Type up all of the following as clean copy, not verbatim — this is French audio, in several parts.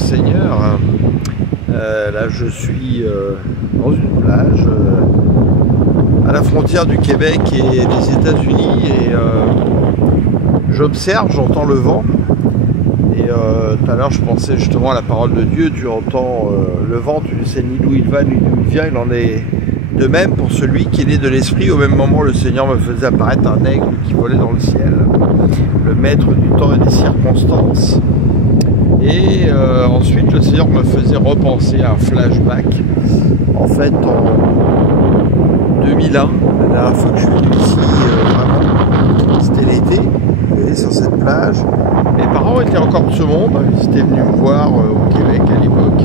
Seigneur. Là je suis dans une plage à la frontière du Québec et des États-Unis et j'observe, j'entends le vent. Et tout à l'heure je pensais justement à la parole de Dieu. Tu entends le vent, tu ne sais ni d'où il va ni d'où il vient. Il en est de même pour celui qui est né de l'esprit. Au même moment le Seigneur me faisait apparaître un aigle qui volait dans le ciel, le maître du temps et des circonstances. Et ensuite le Seigneur me faisait repenser à un flashback. En fait en 2001, la dernière fois que je suis venu ici, vraiment, c'était l'été, sur cette plage. Mes parents étaient encore de ce monde, ils étaient venus me voir au Québec à l'époque.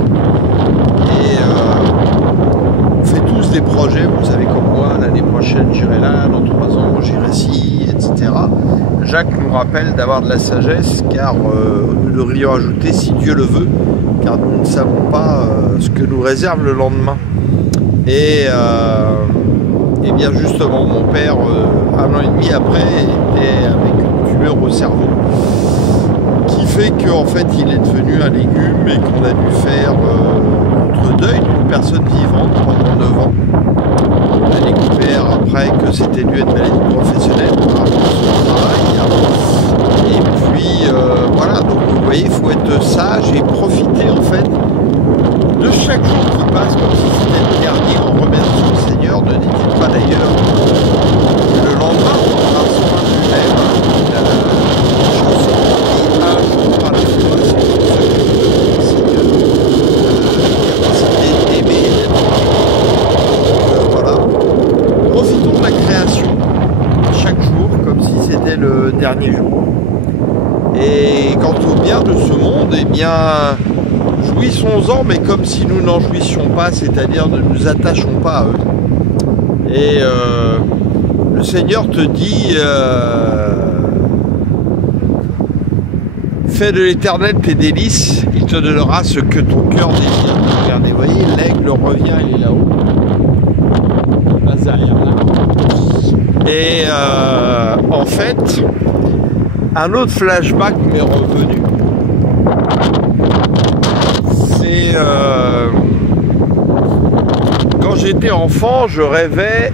Et on fait tous des projets, vous savez comme moi, l'année prochaine j'irai là, dans 3 ans j'irai ci, etc. Jacques nous rappelle d'avoir de la sagesse, car nous devrions ajouter si Dieu le veut, car nous ne savons pas ce que nous réserve le lendemain. Et bien justement, mon père, 1 an et demi après, était avec une tumeur au cerveau, qui fait qu'en fait il est devenu un légume et qu'on a dû faire notre deuil d'une personne vivante pendant 9 ans. On a découvert après que c'était dû à une maladie professionnelle par rapport à son travail. Et puis voilà, donc vous voyez, il faut être sage et profiter en fait de chaque jour qui passe comme si c'était le dernier, en remerciant le Seigneur. Ne dites pas d'ailleurs que le lendemain on aura soin de lui-même. La chanson dit un jour par la foi, c'est pour ça que je veux Seigneur, la capacité d'aimer et d'être. Voilà. Profitons de la création chaque jour comme si c'était le dernier jour. Et quant au bien de ce monde, eh bien, jouissons-en, mais comme si nous n'en jouissions pas, c'est-à-dire ne nous attachons pas à eux. Et le Seigneur te dit, fais de l'Éternel tes délices, il te donnera ce que ton cœur désire. Regardez, vous voyez, l'aigle revient, il est là-haut. Là, derrière là. Et en fait, un autre flashback m'est revenu. C'est quand j'étais enfant, je rêvais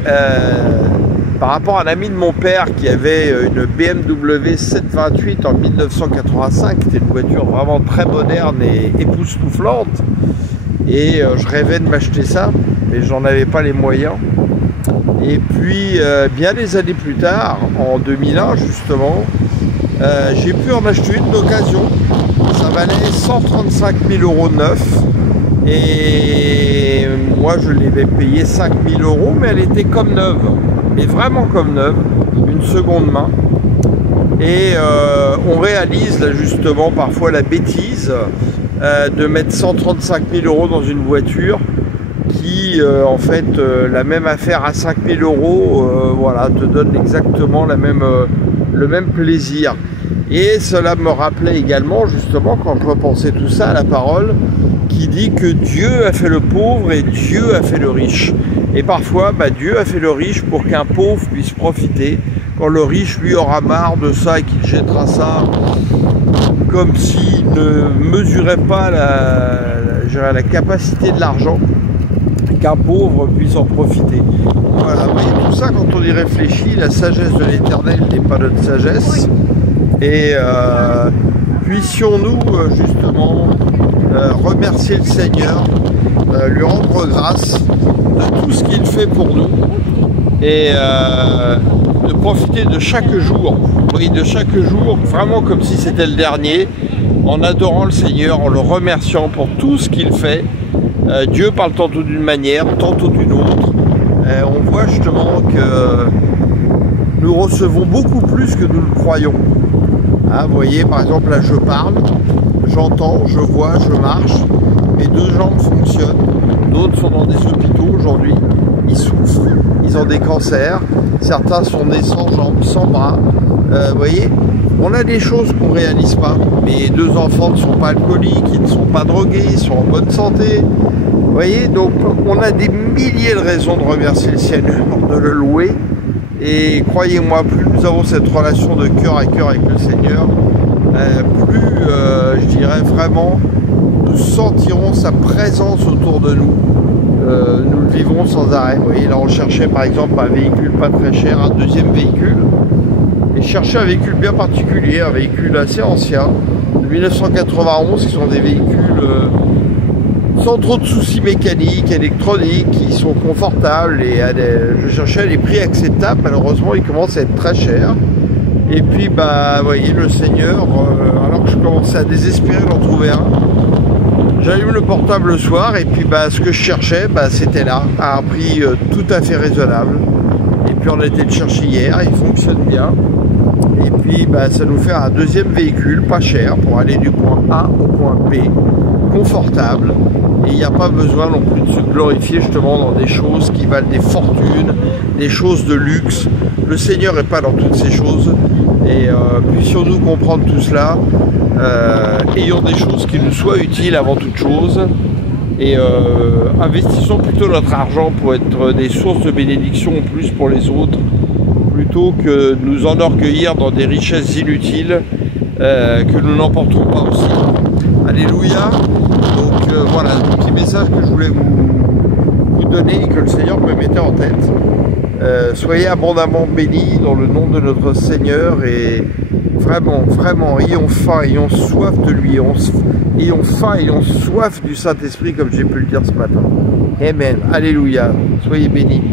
par rapport à un ami de mon père qui avait une BMW 728 en 1985, qui était une voiture vraiment très moderne et époustouflante. Et je rêvais de m'acheter ça, mais j'en avais pas les moyens. Et puis, bien des années plus tard, en 2001 justement, j'ai pu en acheter une d'occasion. Ça valait 135 000 € neuf. Et moi, je l'avais payé 5 000 €, mais elle était comme neuve. Mais vraiment comme neuve, une seconde main. Et on réalise là justement parfois la bêtise de mettre 135 000 € dans une voiture qui en fait la même affaire à 5 000 €, voilà, te donne exactement le même plaisir. Et cela me rappelait également justement quand je repensais tout ça à la parole qui dit que Dieu a fait le pauvre et Dieu a fait le riche. Et parfois Dieu a fait le riche pour qu'un pauvre puisse profiter, quand le riche lui aura marre de ça et qu'il jettera ça comme s'il ne mesurait pas la capacité de l'argent, qu'un pauvre puisse en profiter. Voilà, vous voyez, tout ça, quand on y réfléchit, la sagesse de l'Éternel n'est pas notre sagesse. Et puissions-nous justement remercier le Seigneur, lui rendre grâce de tout ce qu'il fait pour nous et de profiter de chaque jour, oui, de chaque jour, vraiment comme si c'était le dernier, en adorant le Seigneur, en le remerciant pour tout ce qu'il fait. Dieu parle tantôt d'une manière, tantôt d'une autre. On voit justement que nous recevons beaucoup plus que nous le croyons. Hein, vous voyez, par exemple, là je parle, j'entends, je vois, je marche, mes 2 jambes fonctionnent, d'autres sont dans des hôpitaux aujourd'hui, ils souffrent, ils ont des cancers, certains sont nés sans jambes, sans bras. Vous voyez, on a des choses qu'on ne réalise pas. Mes 2 enfants ne sont pas alcooliques, ils ne sont pas drogués, ils sont en bonne santé. Vous voyez, donc on a des milliers de raisons de remercier le Seigneur, de le louer. Et croyez-moi, plus nous avons cette relation de cœur à cœur avec le Seigneur, plus, je dirais vraiment, nous sentirons sa présence autour de nous. Nous le vivrons sans arrêt. Vous voyez, là on cherchait par exemple un véhicule pas très cher, un deuxième véhicule. Et chercher un véhicule bien particulier, un véhicule assez ancien, de 1991, qui sont des véhicules sans trop de soucis mécaniques, électroniques, qui sont confortables. Et je cherchais à des prix acceptables, malheureusement ils commencent à être très chers. Et puis bah vous voyez, le Seigneur, alors que je commençais à désespérer d'en trouver un, j'allume le portable le soir et puis bah, ce que je cherchais, bah, c'était là, à un prix tout à fait raisonnable. Et puis on a été le chercher hier, il fonctionne bien. Et puis bah, ça nous fait un deuxième véhicule, pas cher, pour aller du point A au point B, confortable. Et il n'y a pas besoin non plus de se glorifier justement dans des choses qui valent des fortunes, des choses de luxe. Le Seigneur n'est pas dans toutes ces choses. Et puissions-nous comprendre tout cela, ayons des choses qui nous soient utiles avant toute chose. Et investissons plutôt notre argent pour être des sources de bénédiction en plus pour les autres, plutôt que de nous enorgueillir dans des richesses inutiles que nous n'emporterons pas aussi. Alléluia. Donc voilà, un petit message que je voulais vous donner et que le Seigneur me mettait en tête. Soyez abondamment bénis dans le nom de notre Seigneur et vraiment, vraiment, ayons faim, ayons soif de lui, ayons faim, ayons soif du Saint-Esprit comme j'ai pu le dire ce matin. Amen. Alléluia. Soyez bénis.